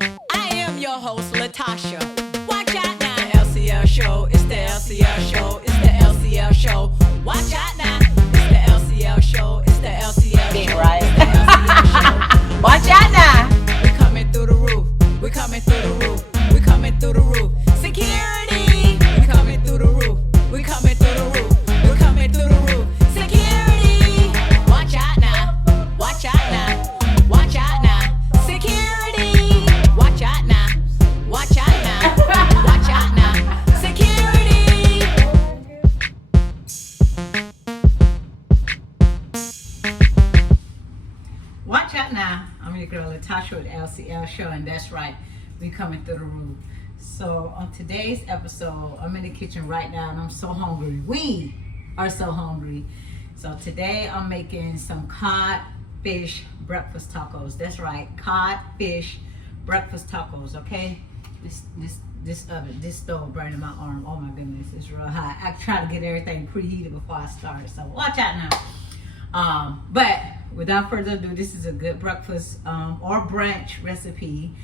I am your host, Latasha. Watch out now. The LCL show. It's the LCL show. It's the LCL show. Watch out now. It's the LCL show. It's the LCL Big show. right. It's the LCL show. Watch out now. We coming through the roof. We coming through the roof. We coming through the roof. Security. We coming through the roof. We coming through the roof. We coming through the roof. Security. Watch out now. Watch out now. Watch out now. Security. Watch out now. Watch out now. Watch out now. Security. Watch out now. I'm your girl Latasha with LCL show, and that's right, we coming through the roof. So on today's episode, I'm in the kitchen right now and I'm so hungry. We are so hungry. So today I'm making some cod fish breakfast tacos. That's right, cod fish breakfast tacos. Okay, this stove burning my arm. Oh my goodness, it's real hot. I try to get everything preheated before I start, so watch out now. But without further ado, this is a good breakfast or brunch recipe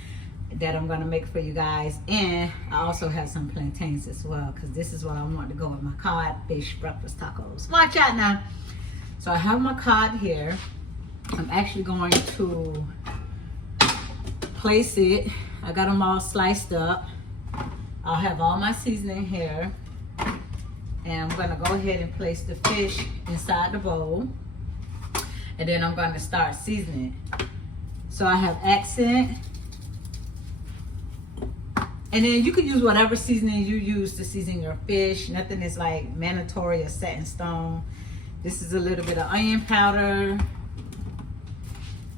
that I'm gonna make for you guys, and I also have some plantains as well, because this is what I want to go with my cod fish breakfast tacos. Watch out now. So I have my cod here. I'm actually going to place it. I got them all sliced up. I'll have all my seasoning here, and I'm gonna go ahead and place the fish inside the bowl, and then I'm going to start seasoning. So I have accent, and then you can use whatever seasoning you use to season your fish. Nothing is like mandatory or set in stone. This is a little bit of onion powder,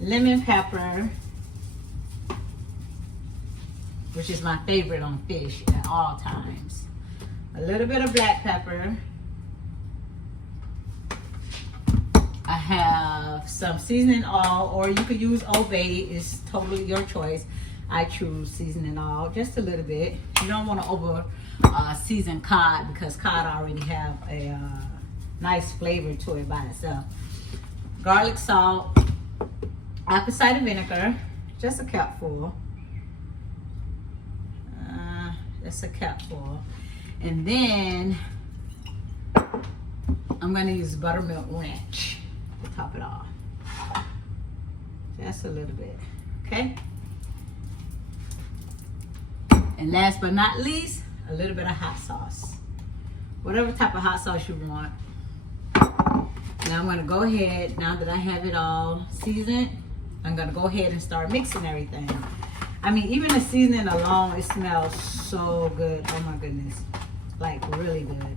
lemon pepper, which is my favorite on fish at all times. A little bit of black pepper. I have some seasoning oil, or you could use Old Bay. It's totally your choice. I choose seasoning oil, just a little bit. You don't want to over season cod, because cod already have a nice flavor to it by itself. Garlic salt, apple cider vinegar, just a cupful. Just a cupful. And then I'm going to use buttermilk ranch to top it off. Just a little bit, okay? And last but not least, a little bit of hot sauce. Whatever type of hot sauce you want. Now I'm gonna go ahead, now that I have it all seasoned, I'm gonna go ahead and start mixing everything. I mean, even the seasoning alone, it smells so good. Oh my goodness, like really good.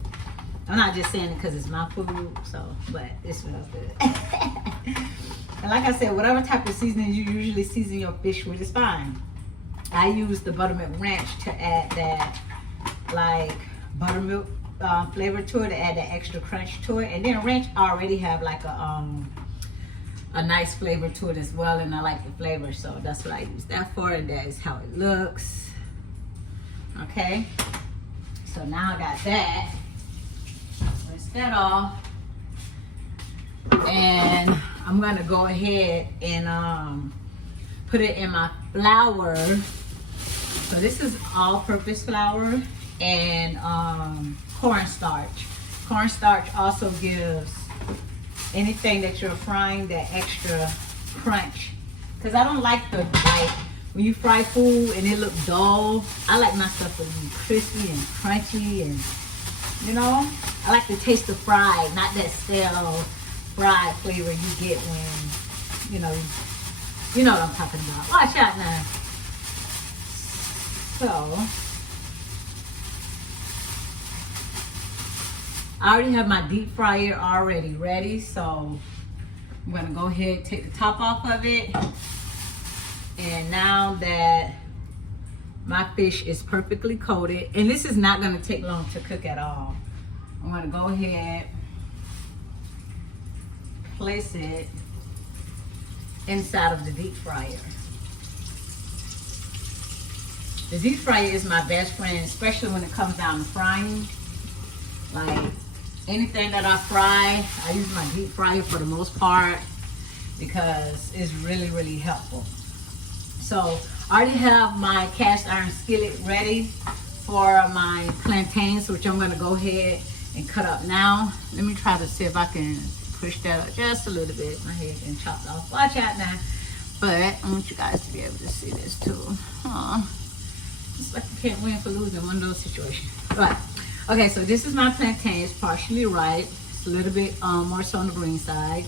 I'm not just saying it because it's my food, but it smells good. And like I said, whatever type of seasoning you usually season your fish with is fine. I use the buttermilk ranch to add that like buttermilk flavor to it, to add that extra crunch to it. And then ranch already have like a nice flavor to it as well, and I like the flavor, so that's what I use that for, and that is how it looks. Okay, so now I got that. Rinse that off, and I'm gonna go ahead and put it in my flour. So this is all-purpose flour and cornstarch. Cornstarch also gives anything that you're frying that extra crunch, because I don't like when you fry food and it look dull. I like my stuff to be crispy and crunchy, and you know, I like the taste of fried, not that stale fried flavor you get when you know what I'm talking about. Watch out now. So I already have my deep fryer already ready, so I'm gonna go ahead and take the top off of it. And now that my fish is perfectly coated, and this is not gonna take long to cook at all, I'm gonna go ahead, place it inside of the deep fryer. The deep fryer is my best friend, especially when it comes down to frying. Like anything that I fry, I use my deep fryer for the most part, because it's really, really helpful. So I already have my cast iron skillet ready for my plantains, which I'm gonna go ahead and cut up now. Let me try to see if I can push that up just a little bit. My head getting chopped off. Watch out now. But I want you guys to be able to see this too. It's like you can't win for losing, one of those situations. But okay, so this is my plantains, partially ripe. It's a little bit more so on the green side.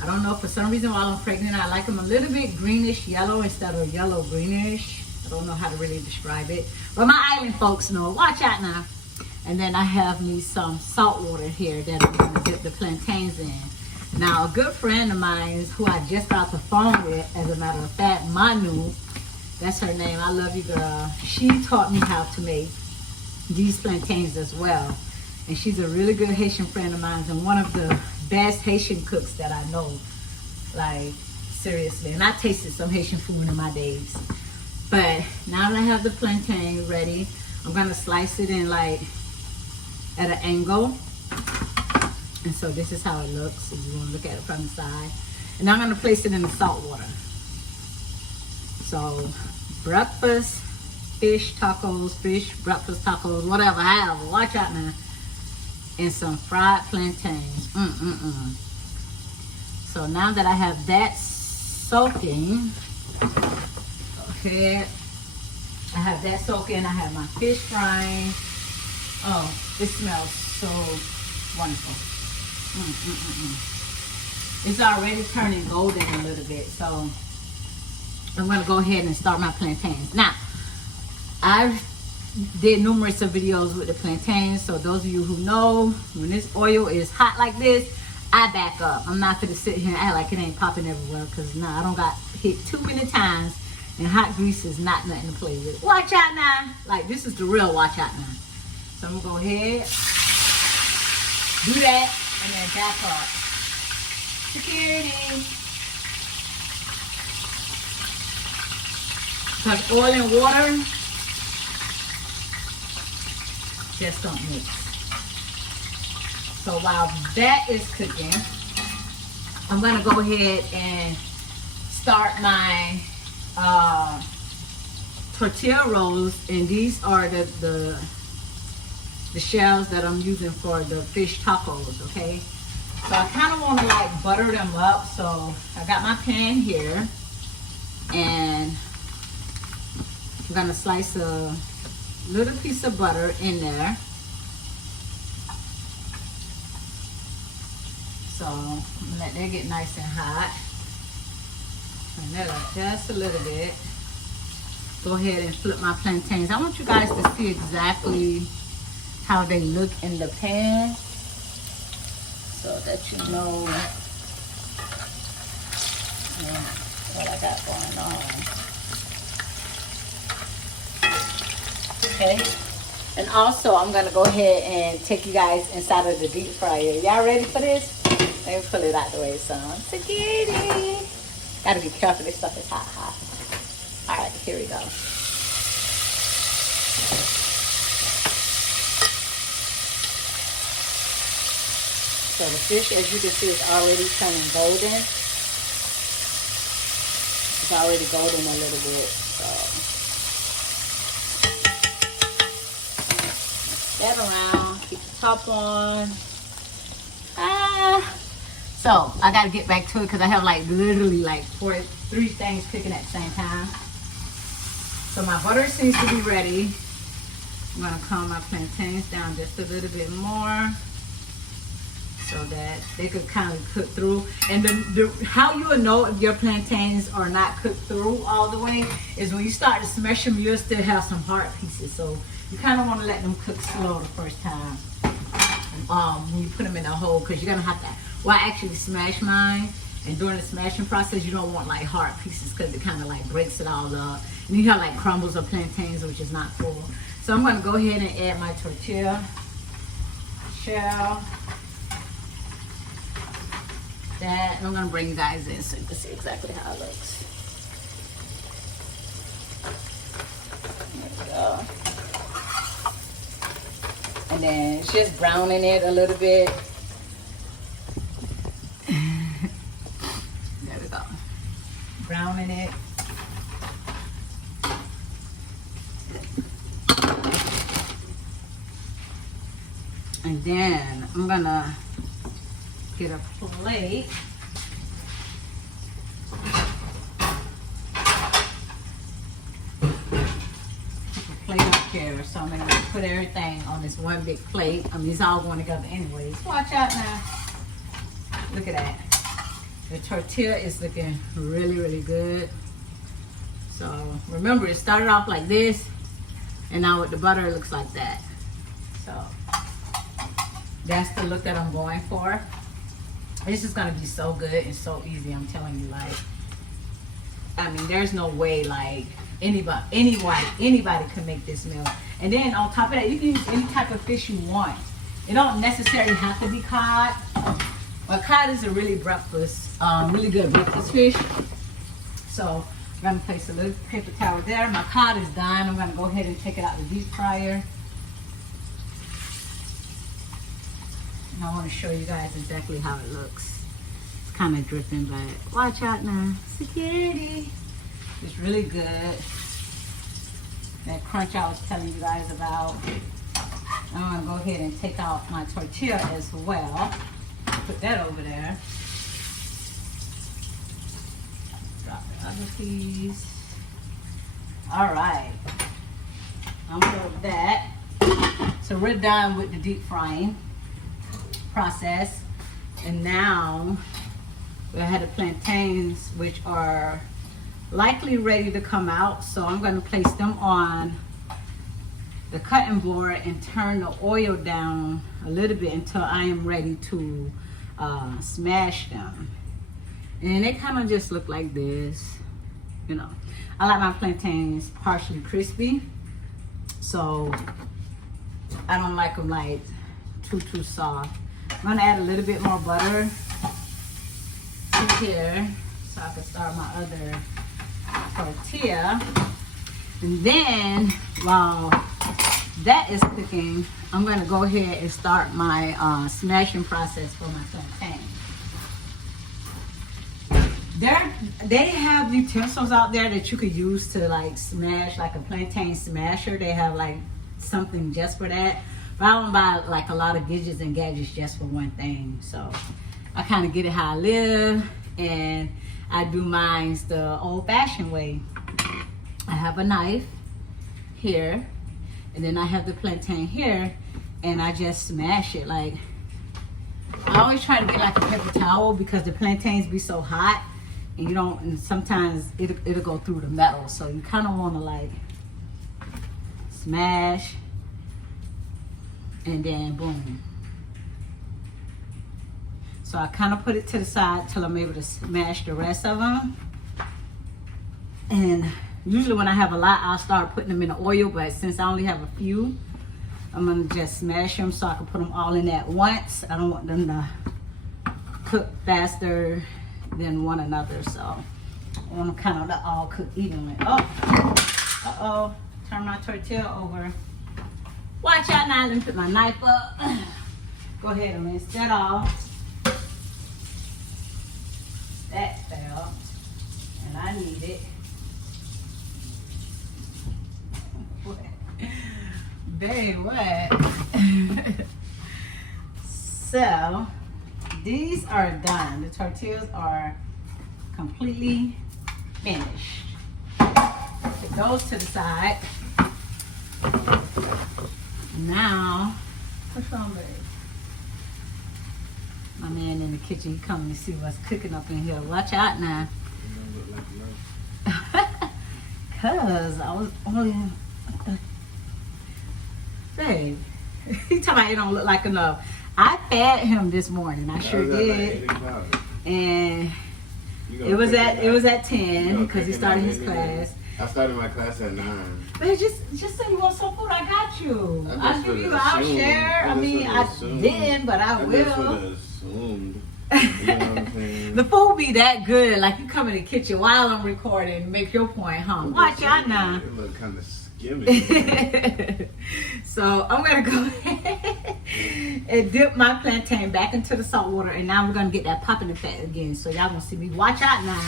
I don't know, for some reason while I'm pregnant, I like them a little bit greenish yellow instead of yellow greenish. I don't know how to really describe it. But my island folks know. Watch out now. And then I have me some salt water here that I'm going to dip the plantains in. Now, a good friend of mine who I just got off the phone with, as a matter of fact, Manu, that's her name. I love you, girl. She taught me how to make these plantains as well. And she's a really good Haitian friend of mine and one of the best Haitian cooks that I know. Like, seriously. And I tasted some Haitian food in my days. But now that I have the plantain ready, I'm going to slice it in like at an angle. And so this is how it looks if you want to look at it from the side. And now I'm going to place it in the salt water. So breakfast, breakfast tacos, whatever, however. Watch out now. And some fried plantains. So now that I have that soaking, okay, I have that soaking. I have my fish frying. Oh, this smells so wonderful. It's already turning golden a little bit, so I'm going to go ahead and start my plantains. Now, I've did numerous of videos with the plantains, so those of you who know, when this oil is hot like this, I back up. I'm not going to sit here and act like it ain't popping everywhere, because nah, I don't got hit too many times, and hot grease is not nothing to play with. Watch out now. Like, this is the real watch out now. So I'm going to go ahead, do that, and then back up. Security. Because oil and water just don't mix. So while that is cooking, I'm going to go ahead and start my tortilla rolls, and these are the shells that I'm using for the fish tacos, okay? So I kind of want to like butter them up. So I got my pan here, and I'm going to slice a little piece of butter in there. So I'm gonna let that get nice and hot. And that up just a little bit. Go ahead and flip my plantains. I want you guys to see exactly how they look in the pan, so that you know what I got going on. Okay, and also I'm gonna go ahead and take you guys inside of the deep fryer. Y'all ready for this? Let me pull it out the way, son. Security. Gotta be careful, this stuff is hot. All right, here we go. So the fish, as you can see, is already turning golden. It's already golden a little bit, so. That around, keep the top on. So I gotta get back to it because I have like literally like three things cooking at the same time. So my butter seems to be ready. I'm gonna calm my plantains down just a little bit more so that they could kind of cook through. And how you will know if your plantains are not cooked through all the way is when you start to smash them, you'll still have some hard pieces. So you kind of want to let them cook slow the first time when you put them in a hole, because you're gonna have to. Well, I actually smash mine, and during the smashing process, you don't want like hard pieces because it kind of like breaks it all up, and you have like crumbles of plantains, which is not cool. So I'm gonna go ahead and add my tortilla shell. That, and I'm gonna bring you guys in so you can see exactly how it looks. There we go. And then it's just browning it a little bit. There we go. Browning it. And then I'm gonna get a plate. Plate up here, so I'm gonna put everything on this one big plate. I mean, it's all going together anyways. Watch out now. Look at that. The tortilla is looking really, really good. So remember, it started off like this, and now with the butter, it looks like that. So that's the look that I'm going for. This is gonna be so good and so easy. I'm telling you, like, I mean, there's no way like anybody can make this meal. And then on top of that, you can use any type of fish you want. It don't necessarily have to be cod. But cod is a really good breakfast fish. So I'm gonna place a little paper towel there. My cod is done. I'm gonna go ahead and take it out of the deep fryer. And I want to show you guys exactly how it looks. It's kind of dripping, but watch out now. Security. It's really good. That crunch I was telling you guys about. I'm gonna go ahead and take out my tortilla as well. Put that over there. Drop the other piece. All right. I'm done with that. So we're done with the deep frying process. And now we have the plantains, which are likely ready to come out. So I'm going to place them on the cutting board and turn the oil down a little bit until I am ready to smash them. And they kind of just look like this, you know. I like my plantains partially crispy, so I don't like them like too soft. I'm gonna add a little bit more butter to here so I can start my other tortilla. And then while that is cooking, I'm gonna go ahead and start my smashing process for my plantain. They have utensils out there that you could use to like smash, like a plantain smasher. They have like something just for that. But I don't buy like a lot of gadgets and gadgets just for one thing. So I kind of get it how I live, and I do mine the old-fashioned way. I have a knife here, and then I have the plantain here, and I just smash it. Like, I always try to get like a paper towel because the plantains be so hot, and you don't, and sometimes it'll go through the metal. So you kind of want to like smash, and then boom. So I kind of put it to the side till I'm able to smash the rest of them. And usually when I have a lot, I'll start putting them in the oil, but since I only have a few, I'm gonna just smash them so I can put them all in at once. I don't want them to cook faster than one another, so I want them kind of all cook evenly. Oh, turn my tortilla over. Watch out now, let me put my knife up. Go ahead and rinse that off. That fell, and I need it. Very wet. So these are done. The tortillas are completely finished. Put those to the side. Now, what's wrong, babe? My man in the kitchen, he coming to see what's cooking up in here. Watch out now. Cause I was only, babe, he talking about it don't look like enough. I fed him this morning. I sure did. And it was at 10 because he started his class. I started my class at 9. But just say you want some food, I got you. I'll give you, I'll share. I mean, I didn't, but I will. Assumed. You know what I'm saying? The food be that good, like you come in the kitchen while I'm recording and make your point, huh? Watch out now. It look kind of skimmy. So I'm gonna go ahead and dip my plantain back into the salt water, and now we're gonna get that popping effect again. So y'all gonna see me. Watch out now.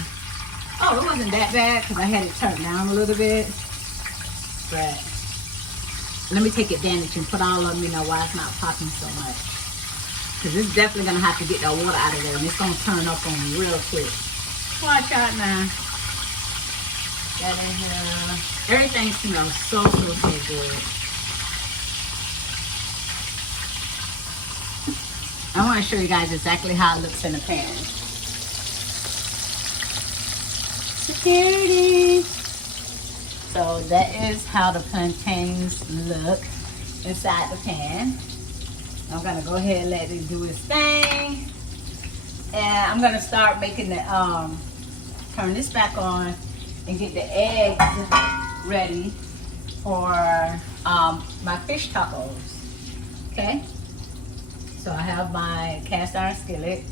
Oh, it wasn't that bad because I had it turned down a little bit, but let me take advantage and put all of them in there while it's not popping so much. Because it's definitely going to have to get that water out of there, and it's going to turn up on me real quick. Watch out now. Got in here. Everything smells so good. I want to show you guys exactly how it looks in the pan. Security. So that is how the plantains look inside the pan. I'm gonna go ahead and let it do its thing. And I'm gonna start making the, turn this back on and get the eggs ready for my fish tacos, okay? So I have my cast iron skillet,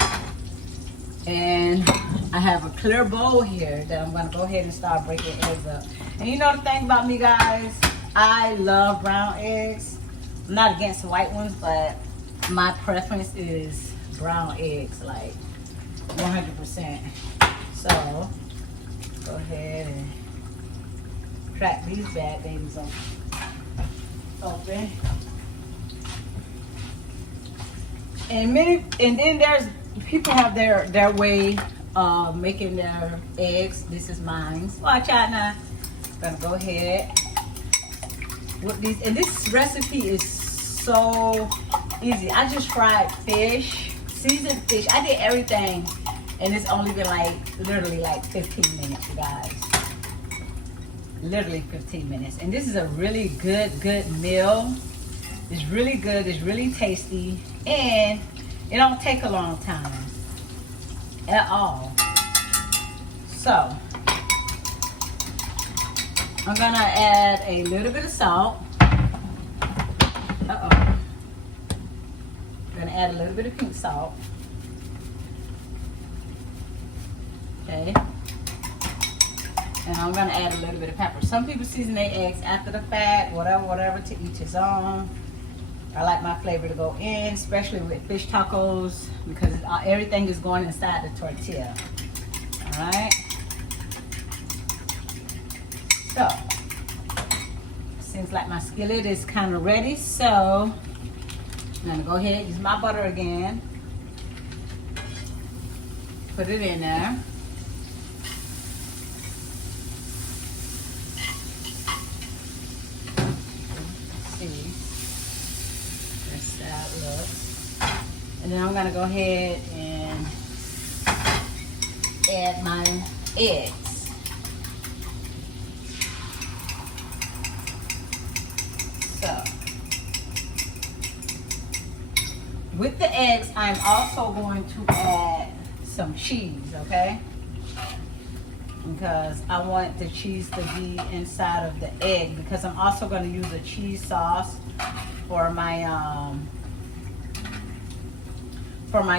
and I have a clear bowl here that I'm gonna go ahead and start breaking eggs up. And you know the thing about me, guys, I love brown eggs. I'm not against white ones, but my preference is brown eggs, like 100%. So go ahead and crack these bad babies open. And then there's people have their way of making their eggs. This is mine. Watch out now. I'm gonna go ahead with these, and this recipe is so easy. I just fried fish, seasoned fish. I did everything, and it's only been like literally like 15 minutes, you guys. Literally 15 minutes. And this is a really good meal. It's really good, it's really tasty, and it don't take a long time at all. So I'm gonna add a little bit of salt. I'm gonna add a little bit of pink salt. Okay. And I'm gonna add a little bit of pepper. Some people season their eggs after the fact, whatever, to each his own. I like my flavor to go in, especially with fish tacos, because everything is going inside the tortilla. All right. So, seems like my skillet is kind of ready, so I'm gonna go ahead and use my butter again. Put it in there. And then I'm gonna go ahead and add my eggs. So, with the eggs, I'm also going to add some cheese, okay? Because I want the cheese to be inside of the egg, because I'm also going to use a cheese sauce for my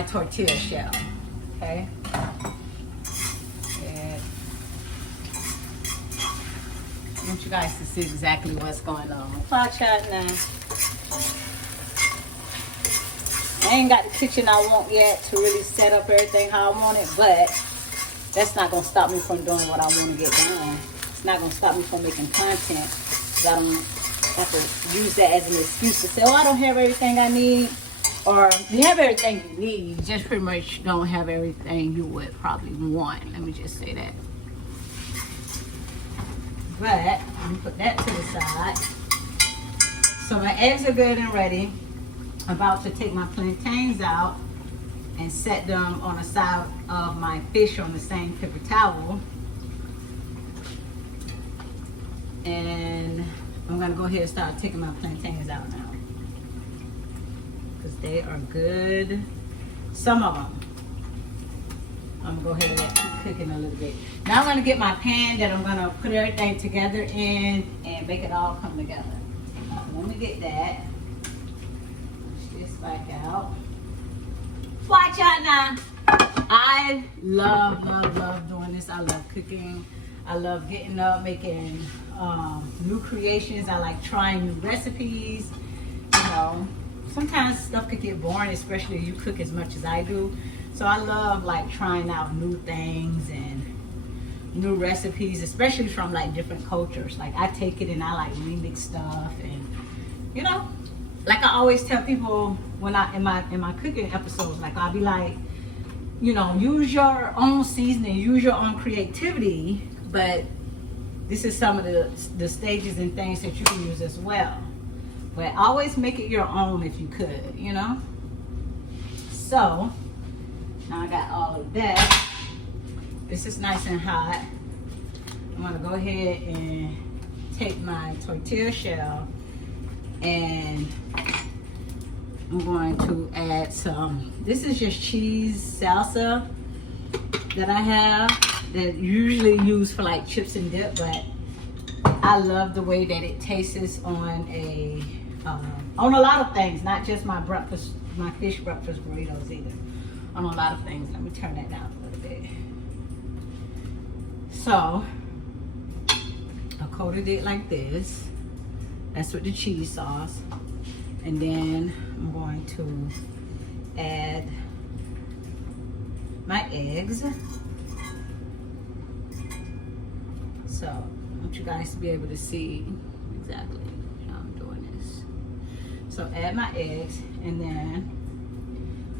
tortilla shell, okay? And I want you guys to see exactly what's going on. Watch out now. I ain't got the kitchen I want yet to really set up everything how I want it, but that's not gonna stop me from doing what I want to get done. It's not gonna stop me from making content. I don't have to use that as an excuse to say, oh, I don't have everything I need. Or you have everything you need, you just pretty much don't have everything you would probably want. Let me just say that. But let me put that to the side. So my eggs are good and ready. I'm about to take my plantains out and set them on the side of my fish on the same paper towel. And I'm gonna go ahead and start taking my plantains out now, because they are good. Some of them I'm gonna go ahead and let keep cooking a little bit. Now I'm gonna get my pan that I'm gonna put everything together in and make it all come together. So let me get that. Push this back out. Watch out now. I love doing this. I love cooking. I love getting up, making new creations. I like trying new recipes. You know, sometimes stuff could get boring, especially if you cook as much as I do. So I love like trying out new things and new recipes, especially from like different cultures. Like I take it and I like remix stuff, and you know, like I always tell people when I in my cooking episodes, like I'll be like, you know, use your own seasoning, use your own creativity, but this is some of the stages and things that you can use as well. But always make it your own if you could, you know. So now I got all of that. This is nice and hot. I'm gonna go ahead and take my tortilla shell and I'm going to add some, this is just cheese salsa that I have that usually used for like chips and dip, but I love the way that it tastes on a lot of things, not just my fish breakfast burritos either. On a lot of things. Let me turn that down a little bit. So I coated it like this. That's with the cheese sauce. And then I'm going to add my eggs. So I want you guys to be able to see exactly how I'm doing this. So add my eggs, and then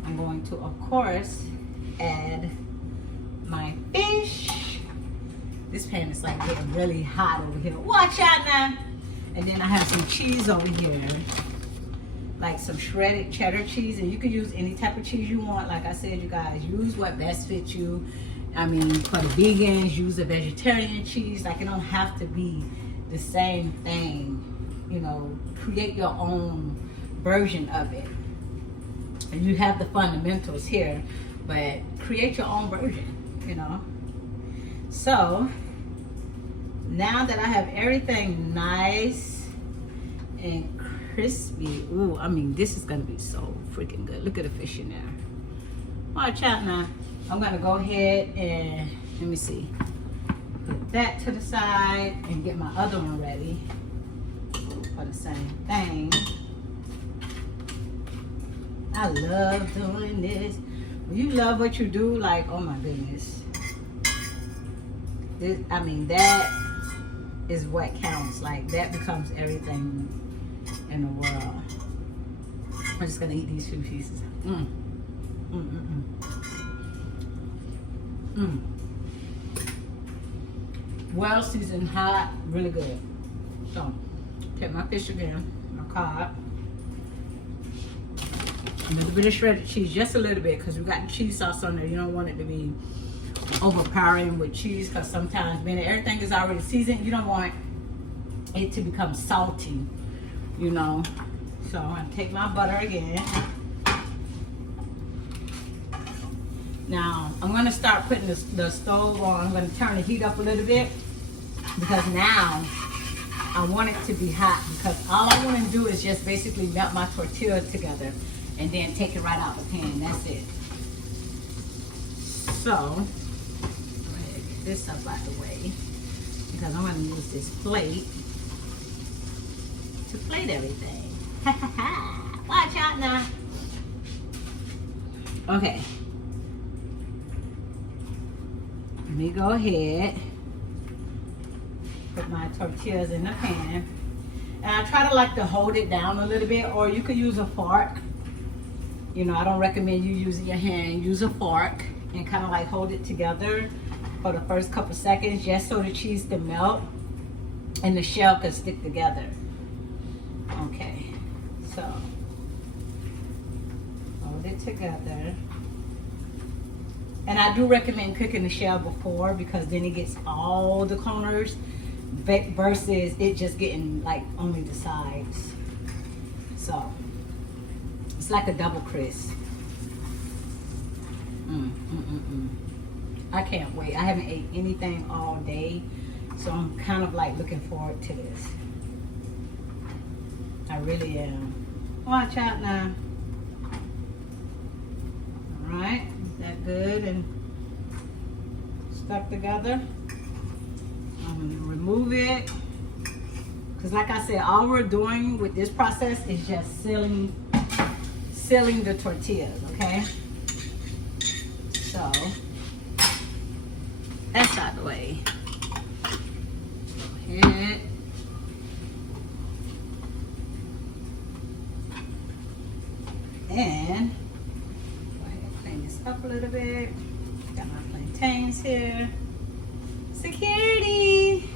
I'm going to, of course, add my fish. This pan is like getting really hot over here. Watch out now. And then I have some cheese over here, like some shredded cheddar cheese, and you can use any type of cheese you want. Like I said, you guys, use what best fits you. I mean, for the vegans, use a vegetarian cheese. Like, it don't have to be the same thing. You know, create your own version of it. And you have the fundamentals here, but create your own version, you know. So now that I have everything nice and crispy, ooh, I mean, this is gonna be so freaking good. Look at the fish in there. Watch out now. I'm gonna go ahead and, let me see, put that to the side and get my other one ready for the same thing. I love doing this. When you love what you do, like, oh my goodness. This, I mean, that is what counts. Like, that becomes everything in the world. I'm just gonna eat these few pieces. Well seasoned, hot, really good. So, take my fish again, my cod. A little bit of shredded cheese, just a little bit, because we got cheese sauce on there. You don't want it to be overpowering with cheese, because sometimes, man, everything is already seasoned. You don't want it to become salty, you know. So I'm gonna take my butter again. Now I'm gonna start putting the stove on. I'm gonna turn the heat up a little bit, because now I want it to be hot, because all I want to do is just basically melt my tortilla together and then take it right out the pan. That's it. So, go ahead and get this up out the way, because I'm going to use this plate to plate everything. Watch out now. Okay. Let me go ahead, put my tortillas in the pan. And I try to like to hold it down a little bit, or you could use a fork. You know, I don't recommend you using your hand. Use a fork and kind of like hold it together for the first couple seconds, just so the cheese can melt and the shell can stick together. Okay, so hold it together. And I do recommend cooking the shell before, because then it gets all the corners versus it just getting like only the sides. So it's like a double crisp. I can't wait. I haven't ate anything all day, so I'm kind of like looking forward to this. I really am. Watch out now. All right, is that good and stuck together? I'm gonna remove it, because like I said, all we're doing with this process is just sealing the tortillas, okay? So that's out of the way. Go ahead. And go ahead and clean this up a little bit. Got my plantains here. Security.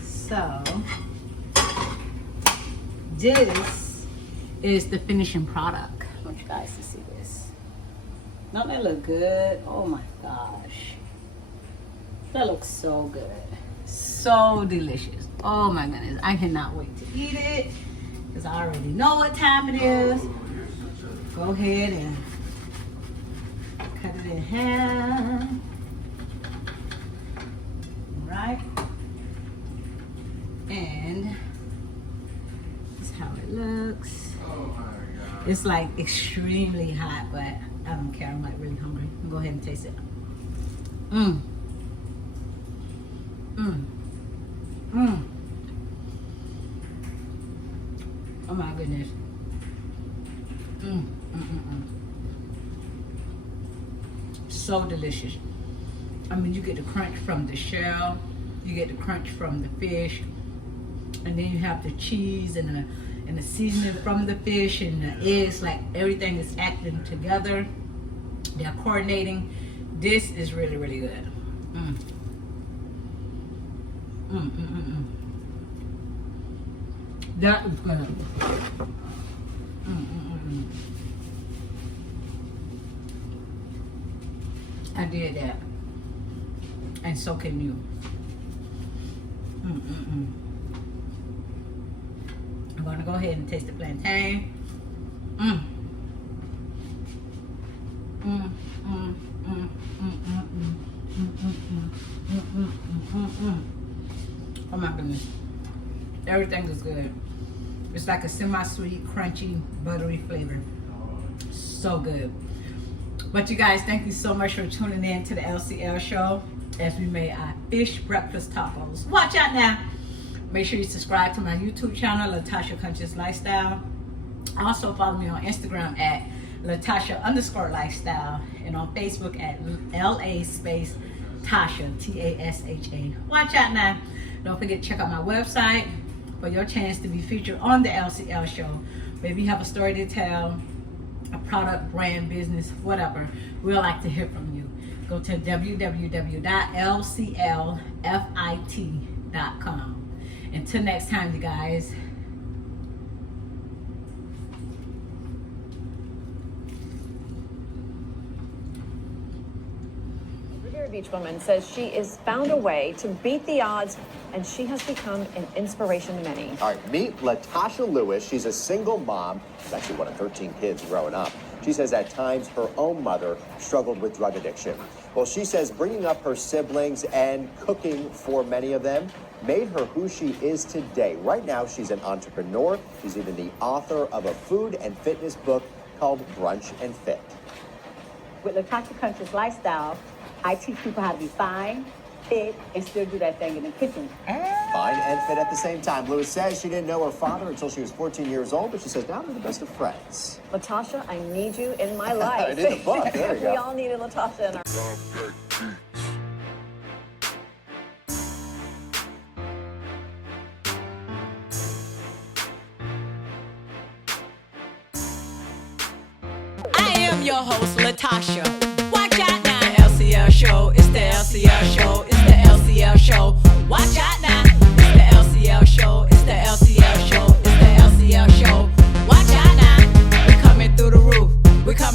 So this is the finishing product. I want you guys to see this. Don't that look good? Oh my gosh. That looks so good. So delicious. Oh my goodness. I cannot wait to eat it because I already know what time it is. Go ahead and cut it in half. Right? And this is how it looks. It's like extremely hot, but I don't care. I'm like really hungry. Go ahead and taste it. Mmm. Mmm. Mmm. Oh my goodness. Mmm. So delicious. I mean, you get the crunch from the shell, you get the crunch from the fish, and then you have the cheese and the seasoning from the fish and the eggs. Like everything is acting together. They're coordinating. This is really, really good. That is good. I did that, and so can you. I'm gonna go ahead and taste the plantain. Oh my goodness, everything is good. It's like a semi-sweet, crunchy, buttery flavor. So good. But you guys, thank you so much for tuning in to the LCL show as we made our fish breakfast tacos. Watch out now. Make sure you subscribe to my YouTube channel, Latasha Conscious Lifestyle. Also follow me on Instagram at Latasha_lifestyle and on Facebook at LA_Tasha, Tasha. Watch out now. Don't forget to check out my website for your chance to be featured on the LCL show. Maybe you have a story to tell, a product, brand, business, whatever. We'd like to hear from you. Go to www.lclfit.com. Until next time, you guys. Riviera Beach woman says she has found a way to beat the odds, and she has become an inspiration to many. All right, meet Latasha Lewis. She's a single mom. She's actually one of 13 kids growing up. She says at times her own mother struggled with drug addiction. Well, she says bringing up her siblings and cooking for many of them made her who she is today. Right now, she's an entrepreneur. She's even the author of a food and fitness book called Brunch and Fit. With Latasha Conscious Lifestyle, I teach people how to be fine, fit, and still do that thing in the kitchen. Fine and fit at the same time. Lewis says she didn't know her father until she was 14 years old, but she says now they're the best of friends. Latasha, I need you in my life. I did the book. There you go. We all needed Latasha in our I am your host, Latasha.